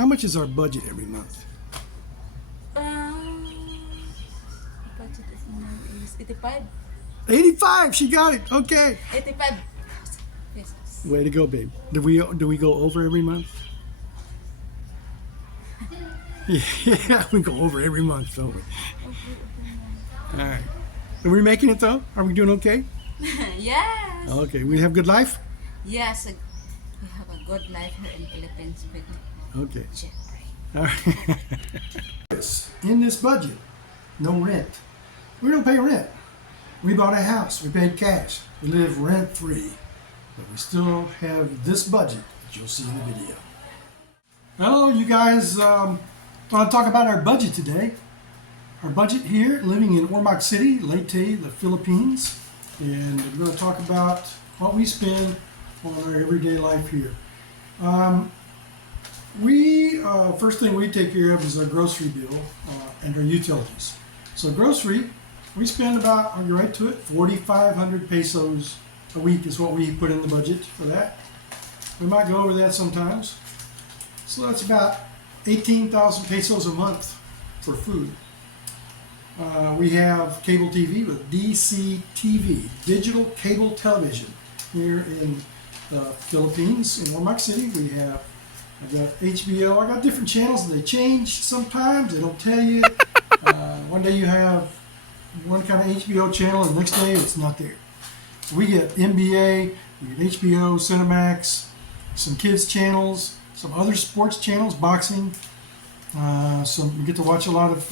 How much is our budget every month? Budget is 85. 85. She got it. Okay. 85 pesos. Way to go, babe. Do we go over every month? Yeah, we go over every month, don't we? All right. Are we making it though? Are we doing okay? Yes. Okay. We have good life. Yes. We have a good life here in Philippines. Okay. Jeffrey. All right. In this budget, no rent. We don't pay rent. We bought a house. We paid cash. We live rent free. But we still have this budget that you'll see in the video. Hello, you guys. I want to talk about our budget today. Our budget here, living in Ormoc City, Leyte the Philippines. And we're going to talk about what we spend on our everyday life here. First thing we take care of is our grocery bill and our utilities. So grocery, we spend about, I'll get right to it, 4,500 pesos a week is what we put in the budget for that. We might go over that sometimes. So that's about 18,000 pesos a month for food. We have cable TV with DCTV, digital cable television, here in the Philippines, in Ormoc City. I've got HBO. I got different channels and they change sometimes. They don't tell you. One day you have one kind of HBO channel and the next day it's not there. So we get NBA, we get HBO, Cinemax, some kids channels, some other sports channels, boxing. We get to watch a lot of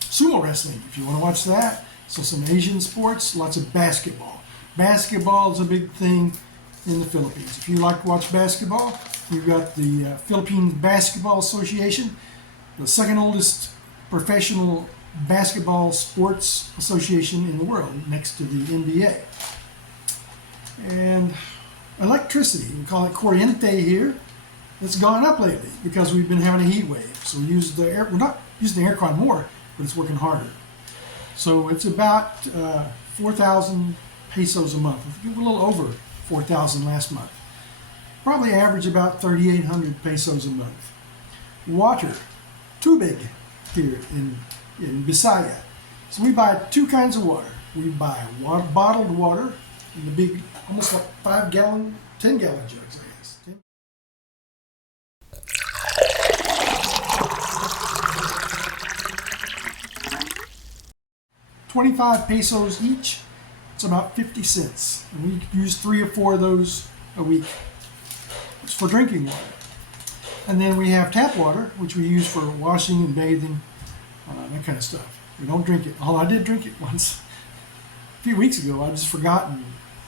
sumo wrestling if you want to watch that. So some Asian sports, lots of basketball. Basketball is a big thing in the Philippines. If you like to watch basketball, we've got the Philippine Basketball Association, the second oldest professional basketball sports association in the world, next to the NBA. And electricity, we call it corriente here. It's gone up lately because we've been having a heat wave. So we use the air. We're not using the aircon more, but it's working harder. So it's about 4,000 pesos a month. A little over 4,000 last month. Probably average about 3,800 pesos a month. Water, tubig here in Bisaya. So we buy two kinds of water. We buy bottled water in the big, almost like 5-gallon, 10-gallon jugs, I guess. 25 pesos each. It's about 50 cents. And we use 3 or 4 of those a week. It's for drinking water. And then we have tap water, which we use for washing and bathing, that kind of stuff. We don't drink it. I did drink it once. A few weeks ago, I just forgot and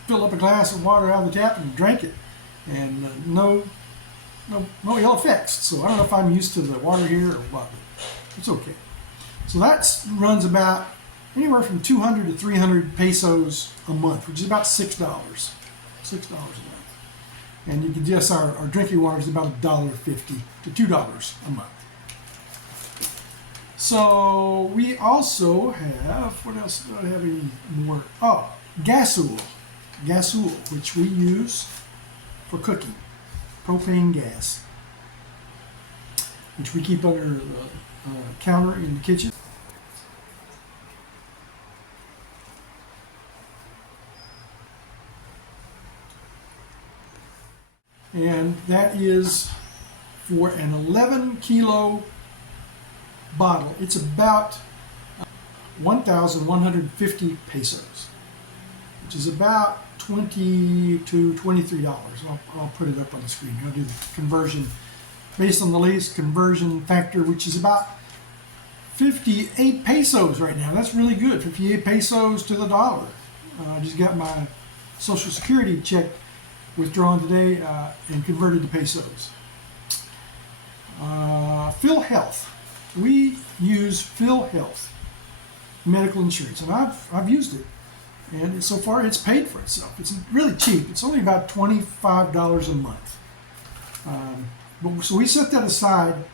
filled up a glass of water out of the tap and drank it. And no ill effects. So I don't know if I'm used to the water here or what, but it's okay. So that runs about anywhere from 200 to 300 pesos a month, which is about $6. $6 a month. And you can guess our drinking water is about $1.50 to $2 a month. So we also have, what else do I have any more? Oh, gasoil, which we use for cooking, propane gas, which we keep under the counter in the kitchen. And that is for an 11-kilo bottle. It's about 1,150 pesos, which is about $20 to $23. I'll put it up on the screen. I'll do the conversion based on the latest conversion factor, which is about 58 pesos right now. That's really good. 58 pesos to the dollar. I just got my Social Security check withdrawn today and converted to pesos. PhilHealth. We use PhilHealth medical insurance, and I've used it, and so far it's paid for itself. It's really cheap. It's only about $25 a month. So we set that aside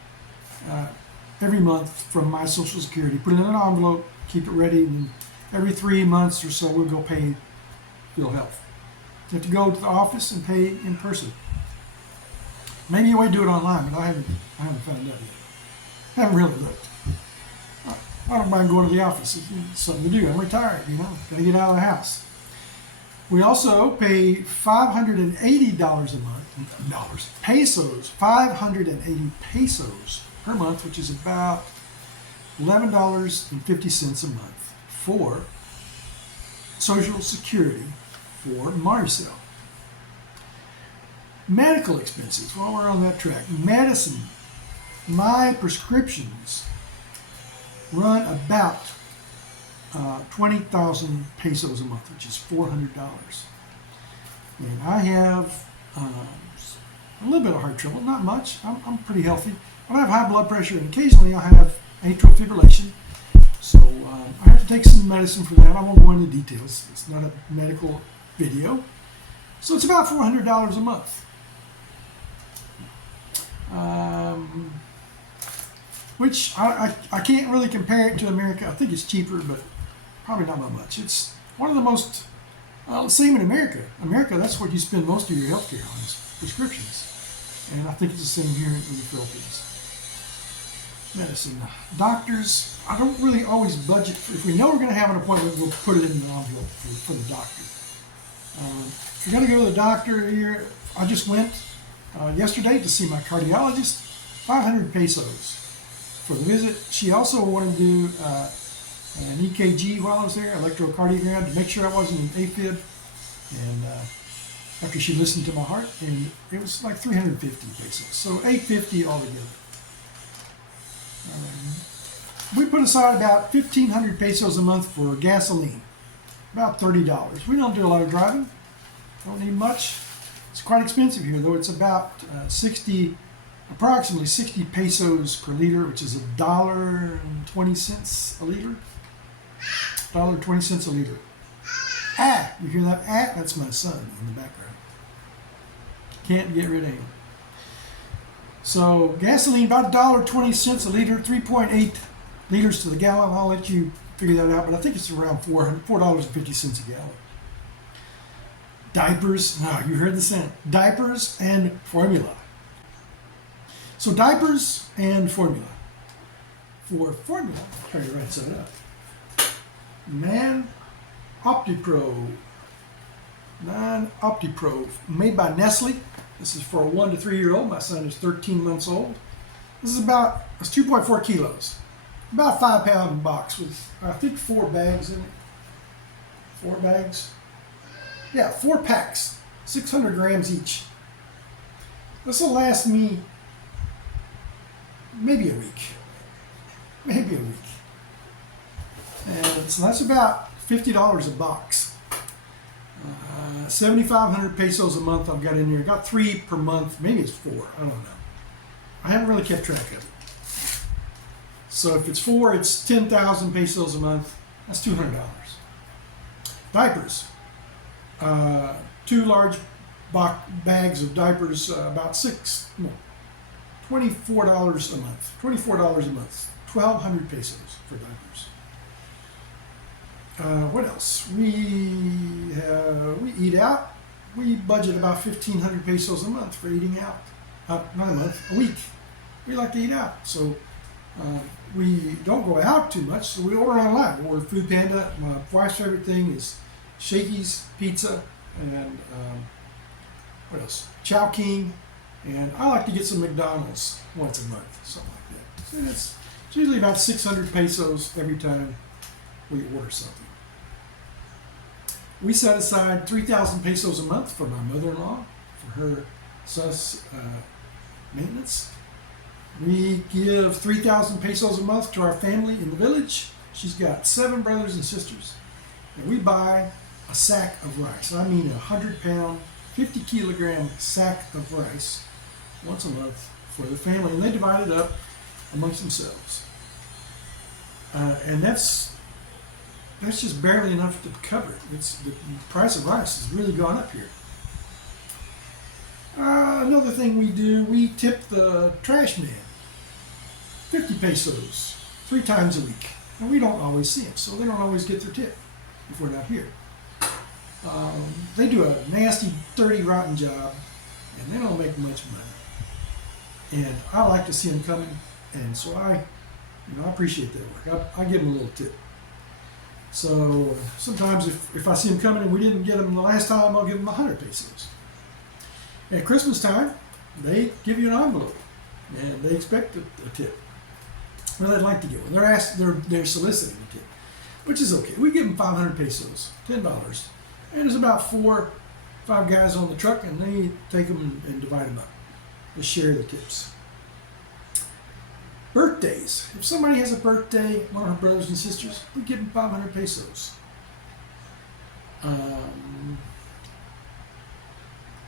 every month from my Social Security, put it in an envelope, keep it ready, and every 3 months or so we'll go pay PhilHealth. You have to go to the office and pay in person. Maybe you might do it online, but I haven't found out yet. I haven't really looked. I don't mind going to the office. It's something to do. I'm retired, Gotta get out of the house. We also pay $580 a month, pesos, 580 pesos per month, which is about $11.50 a month for Social Security for Marcel. Medical expenses, while we're on that track, medicine, my prescriptions run about 20,000 pesos a month, which is $400. And I have a little bit of heart trouble, not much. I'm pretty healthy. But I have high blood pressure, and occasionally I have atrial fibrillation. So I have to take some medicine for that. I won't go into details. It's not a medical video. So it's about $400 a month. Which I can't really compare it to America. I think it's cheaper, but probably not by much. It's one of the most, same in America. America, that's what you spend most of your health care on, is prescriptions. And I think it's the same here in the Philippines. Medicine. Doctors, I don't really always budget. If we know we're going to have an appointment, we'll put it in the envelope for the doctor. If you're going to go to the doctor here, I just went yesterday to see my cardiologist, 500 pesos for the visit. She also wanted to do an EKG while I was there, electrocardiogram, to make sure I wasn't in AFib. And after she listened to my heart, and it was like 350 pesos, so 850 altogether. We put aside about 1,500 pesos a month for gasoline, about $30. We don't do a lot of driving, don't need much. It's quite expensive here, though. It's about approximately 60 pesos per liter, which is $1.20 a liter. $1.20 a liter. Ah, you hear that? Ah, that's my son in the background. Can't get rid of him. So gasoline about $1.20 a liter, 3.8 liters to the gallon. I'll let you figure that out, but I think it's around $4.50 a gallon. Diapers, you heard the sound. Diapers and formula. So diapers and formula. For formula, I'll try to right side up. Man OptiPro. OptiPro, made by Nestle. This is for a 1 to 3 year old. My son is 13 months old. This is it's 2.4 kilos. About a 5-pound box with, I think, 4 bags in it. 4 bags? Yeah, 4 packs, 600 grams each. This will last me maybe a week. Maybe a week. And so that's about $50 a box. 7,500 pesos a month I've got in here. I got 3 per month. Maybe it's 4. I don't know. I haven't really kept track of it. So if it's 4, it's 10,000 pesos a month. That's $200. Diapers. 2 large bags of diapers, about $24 a month. $24 a month. 1,200 pesos for diapers. What else? We eat out. We budget about 1,500 pesos a month for eating out. Not a month, a week. We like to eat out, so we don't go out too much. So we order online. We order Food Panda. My wife's favorite thing is Shakey's Pizza and what else? Chow King, and I like to get some McDonald's once a month, something like that. So it's usually about 600 pesos every time we order something. We set aside 3,000 pesos a month for my mother-in-law, for her sus maintenance. We give 3,000 pesos a month to our family in the village. She's got 7 brothers and sisters. And we buy a sack of rice. I mean a 100-pound, 50-kilogram sack of rice once a month for the family. And they divide it up amongst themselves. And that's just barely enough to cover it. The price of rice has really gone up here. Another thing we do, we tip the trash man. 50 pesos, 3 times a week. And we don't always see them, so they don't always get their tip if we're not here. They do a nasty, dirty, rotten job, and they don't make much money. And I like to see them coming, and so I appreciate their work. I give them a little tip. So sometimes if I see them coming and we didn't get them the last time, I'll give them 100 pesos. At Christmas time, they give you an envelope, and they expect a tip. Well, they'd like to get one. They're soliciting a tip, which is okay. We give them 500 pesos, $10, and there's about 4-5 guys on the truck, and they take them and divide them up. They share the tips. Birthdays. If somebody has a birthday, one of her brothers and sisters, we give them 500 pesos.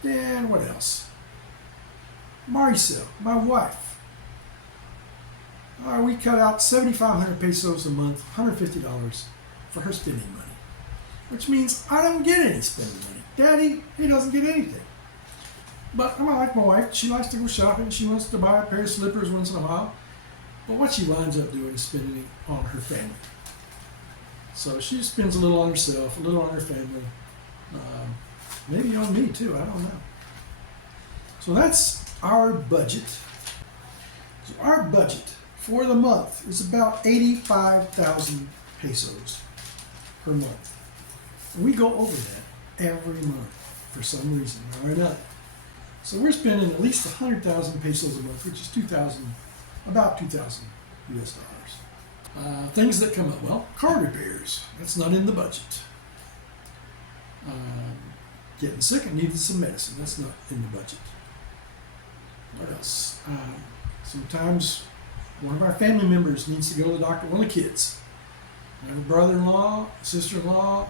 Then what else? Maricel, my wife. We cut out 7,500 pesos a month, $150 for her spending money, which means I don't get any spending money. Daddy, he doesn't get anything. But I'm like my wife. She likes to go shopping. She wants to buy a pair of slippers once in a while. But what she winds up doing is spending it on her family. So she spends a little on herself, a little on her family, maybe on me too, I don't know. So that's our budget. So our budget for the month is about 85,000 pesos per month. And we go over that every month for some reason or another. So we're spending at least 100,000 pesos a month, which is about 2,000 US dollars. Things that come up, well, car repairs, that's not in the budget. Getting sick and needing some medicine, that's not in the budget. What else? Sometimes one of our family members needs to go to the doctor, one of the kids. I have a brother-in-law, sister-in-law,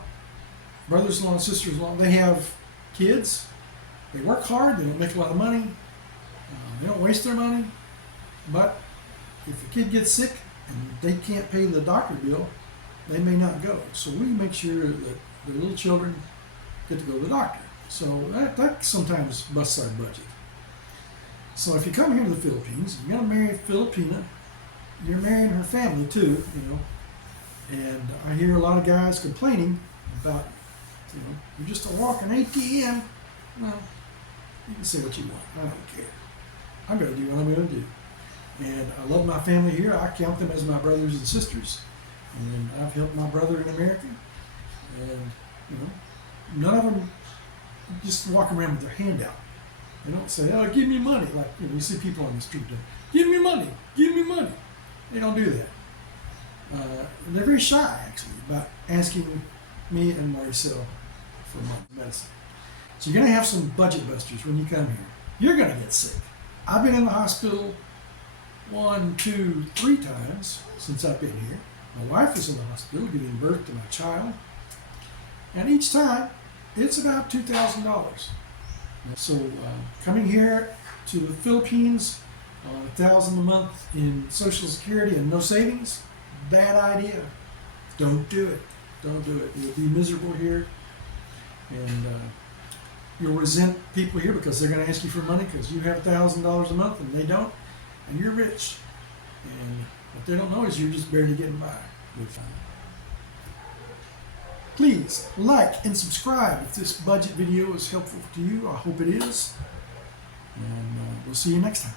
brothers-in-law, and sisters-in-law. They have kids. They work hard, they don't make a lot of money, they don't waste their money, but if a kid gets sick and they can't pay the doctor bill, they may not go. So we make sure that the little children get to go to the doctor. So that sometimes busts our budget. So if you come here to the Philippines, you're going to marry a Filipina, you're marrying her family too, And I hear a lot of guys complaining about, you're just a walking ATM. Well, you can say what you want. I don't care. I'm going to do what I'm going to do. And I love my family here. I count them as my brothers and sisters. And I've helped my brother in America. And, none of them just walk around with their hand out. They don't say, oh, give me money. Like, you see people on the street doing, give me money, give me money. They don't do that. And they're very shy, actually, about asking me and Maricel for medicine. So you're going to have some budget busters when you come here. You're going to get sick. I've been in the hospital 1, 2, 3 times since I've been here. My wife was in the hospital giving birth to my child. And each time, it's about $2,000. So coming here to the Philippines, $1,000 a month in Social Security and no savings, bad idea. Don't do it. Don't do it. You'll be miserable here. And you'll resent people here because they're going to ask you for money because you have $1,000 a month and they don't, and you're rich. And what they don't know is you're just barely getting by. Please like and subscribe if this budget video is helpful to you. I hope it is. And we'll see you next time.